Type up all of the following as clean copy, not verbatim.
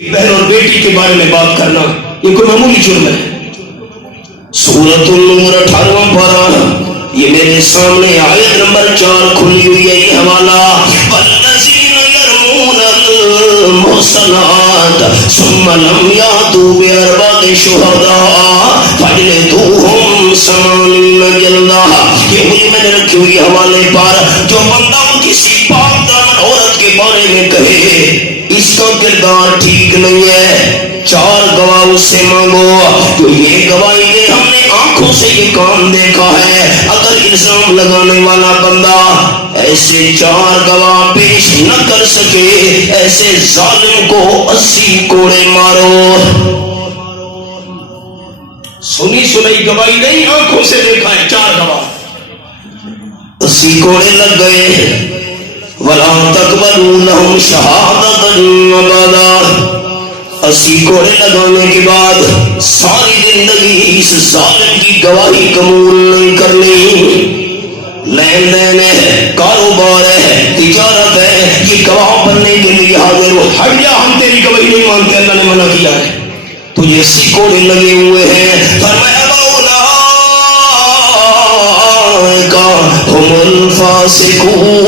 بہن اور بیٹی کے بارے میں بات کرنا یہ کوئی معمولی جرم ہے؟ سورۃ النور 18واں پارہ، یہ میرے سامنے آیت نمبر 4 کھلی ہوئی ہے، یہ حوالہ والذین یرمون المحصنات ثم لم یأتوا بأربعۃ شہداء فاجلدوہم 80 جلدہ۔ یہ مجھے میں نے رکھی ہوئی حوالے پر جو بندہ کسی پاک دامن عورت کے بارے میں کہے اس کا کردار ٹھیک نہیں ہے، 4 گواہ اس سے مانگو تو یہ گواہی دے ہم نے آنکھوں سے یہ کام دیکھا ہے۔ اگر الزام لگانے والا بندہ ایسے 4 گواہ پیش نہ کر سکے، ایسے ظالم کو 80 کوڑے مارو۔ سنی سنائی گواہی نہیں، آنکھوں سے دیکھا ہے 4 گواہ، 80 کوڑے لگ گئے۔ وَلَا تَقْبَلُوا لَهُمْ شَهَادَةً أَبَدًا۔ 80 کوڑے لگانے کے بعد ساری زندگی اس ظالم کی گواہی قبول نہیں کرنی۔ لین دین ہے، کاروبار ہے، تجارت ہے، یہ گواہ بننے کے لیے حاضر ہو۔ ہٹ جا، ہم تیری گواہی نہیں مانتے، اللہ نے منع کیا ہے۔ تجھے 80 کوڑے لگے ہوئے ہیں، فرمایا اولئک هم الفاسقون۔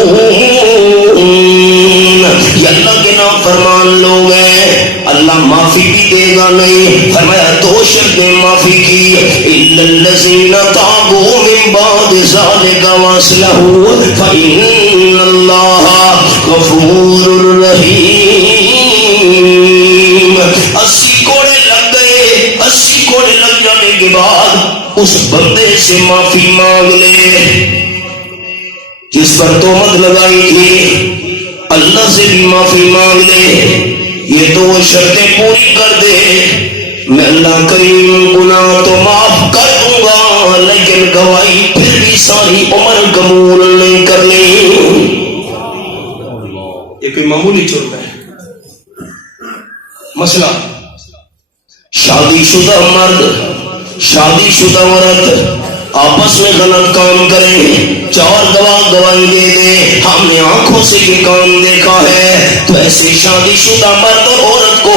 یہ اللہ کے نافرمان لوگ ہیں، اللہ معافی بھی دے گا نہیں۔ فرمایا 2 شرطیں معافی کی، الا الذین تابوا من بعد ذلک واصلحوا فإن اللہ غفور رحیم۔ 80 کوڑے لگ گئے، 80 کوڑے لگ جانے کے بعد اس بندے سے معافی مانگ لے جس پر تہمت لگائی تھی، اللہ سے بھی معافی مانگ لے، یہ 2 شرطیں پوری کر دے، میں اللہ کریم گناہ تو معاف کر دوں گا، لیکن گواہی پھر بھی ساری عمر قبول نہیں کرنی۔ یہ کوئی معمولی جرم ہے؟ مسئلہ شادی شدہ مرد شادی شدہ عورت آپس میں غلط کام کریں، 4 گواہ گواہی دے دیں، ہم نے آنکھوں سے یہ کام دیکھا ہے، تو ایسے شادی شدہ مرد اور عورت کو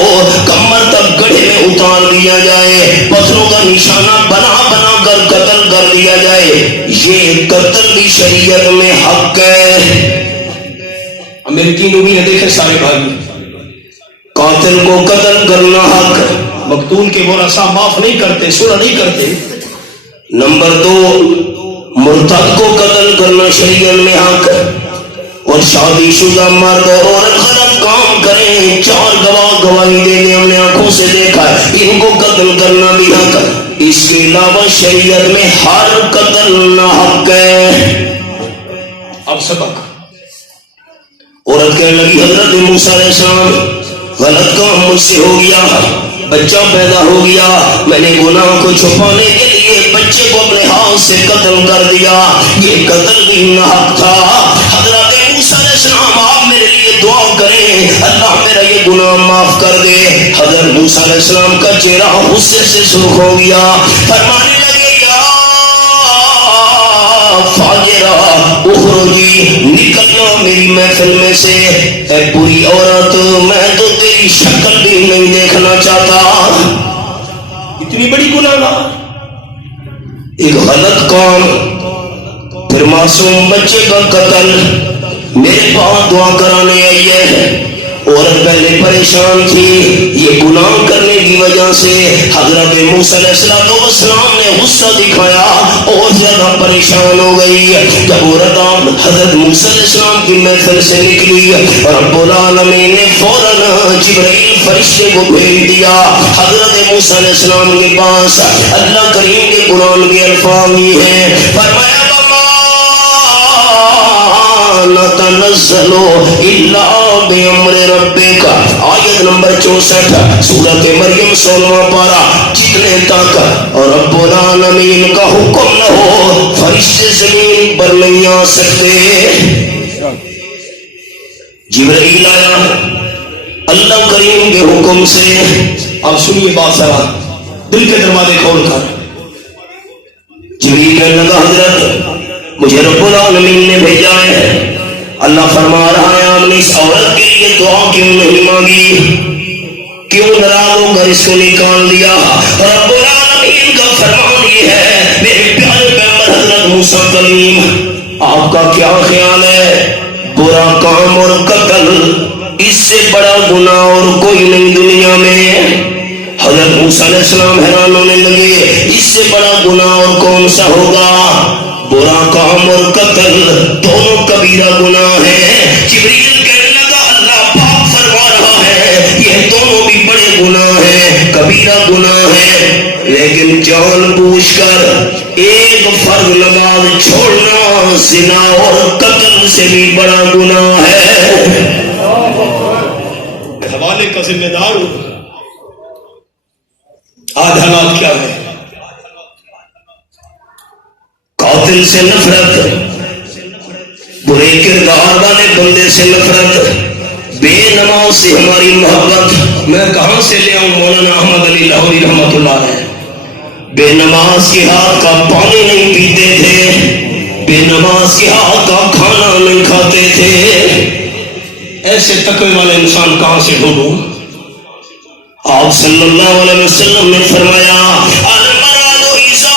کمر تک گڑھے میں اتار دیا جائے، پتھروں کا نشانہ بنا بنا کر قتل کر دیا جائے۔ یہ قتل بھی شریعت میں حق ہے۔ امریکی مووی نے دیکھے سارے بھائی، قاتل کو قتل کرنا حق، مقتول کے ورثاء معاف نہیں کرتے، صلح نہیں کرتے۔ نمبر 2، مرتد کو قتل کرنا شریعت میں حق، اور شادی شدہ مرد اور عورت غلط کام کریں، 4 گواہ گواہی دے دیں، ہم نے آنکھوں سے دیکھا ہے، ان کو قتل کرنا بھی حق۔ اس کے علاوہ شریعت میں ہر قتل نہ حق ہے۔ اب سبق، عورت کہنے لگی حضرت موسیٰ علیہ السلام غلط کام مجھ سے ہو گیا، بچہ پیدا ہو گیا، میں نے گناہ کو چھپانے کے لیے بچے کو اپنے ہاتھ سے قتل کر دیا، یہ قتل بھی ناحق تھا۔ حضرت موسیٰ علیہ السلام آپ میرے لیے دعا کریں، اللہ میرا یہ گناہ معاف کر دے۔ حضرت موسیٰ علیہ السلام کا چہرہ غصے سے سرخ ہو گیا، فرمانے لگے یا فاجرہ اخرجی، نکلنا میری محفل میں سے، اے بری عورت، میں تو تیری شکل بھی نہیں دیکھنا چاہتا۔ اتنی بڑی گناہ گار، ایک غلط کام، پھر معصوم بچے کا قتل، میرے پاس دعا کرانے آئی ہے۔ عورت پہلے پریشان تھی، یہ گناہ کرنے کی وجہ سے حضرت موسیٰ علیہ السلام نے غصہ دکھایا اور زیادہ پریشان ہو گئی۔ جب عورت حضرت موسیٰ علیہ السلام کی محفل سے نکلی، رب العالمین نے فوراً جبرائیل فرشتے کو بھیج دیا حضرت موسیٰ علیہ السلام کے پاس۔ اللہ کریم کے قرآن کے الفاظ یہ ہیں، فرمایا نتنزل الا بامر ربک، آیت نمبر 64 سورۃ مریم 16واں پارہ۔ جتنے تک رب العالمین کا حکم نہ ہو فرشتے زمین پر نہیں آ سکتے۔ جبرائیل آیا اللہ کریم کے حکم سے۔ اب سنیے بات ذرا دل کے دروازے کھول کر۔ جبرائیل کہنے لگا حضرت مجھے رب العالمین نے بھیجا ہے، اللہ فرما رہا ہے آپ نے اس عورت کے لیے دعا کیوں نہیں مانگی؟ کیوں ناراض ہو کر اس کو نکال دیا؟ رب العالمین کا فرمان یہ ہے میرے پیارے پیغمبر حضرت موسیٰ کلیم، آپ کا کیا خیال ہے؟ برا کام اور قتل، اس سے بڑا گناہ اور کوئی نہیں دنیا میں۔ حضرت موسیٰ علیہ السلام حیران ہونے لگے، اس سے بڑا گناہ اور کون سا ہوگا؟ برا کام اور قتل دونوں کبیرہ گناہ ہیں۔ جبریل کہنے لگا اللہ پاک فرما رہا ہے یہ دونوں بھی بڑے گناہ ہیں، کبیرہ گناہ ہیں، لیکن جان بوجھ کر ایک فرض نماز چھوڑنا زنا اور قتل سے بھی بڑا گناہ ہے۔ حوالے کا ذمہ دار ہوں۔ آج حالات کیا ہے؟ قاتل سے نفرت، برے کردار والے بندے سے نفرت، بے نماز سے ہماری محبت۔ میں کہاں سے لے آؤں؟ مولانا احمد علی لاہوری رحمۃ اللہ علیہ بے نماز کے ہاتھ کا پانی نہیں پیتے تھے، بے نماز کے ہاتھ کا کھانا نہیں کھاتے تھے۔ ایسے تقوی والے انسان کہاں سے ڈھونڈوں؟ آپ صلی اللہ علیہ وسلم نے فرمایا المراد اذا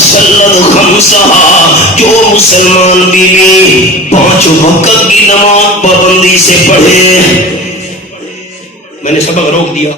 صلت خمسہا، جو مسلمان بیوی 5 وقت کی نماز پابندی سے پڑھے۔ میں نے سبق روک دیا۔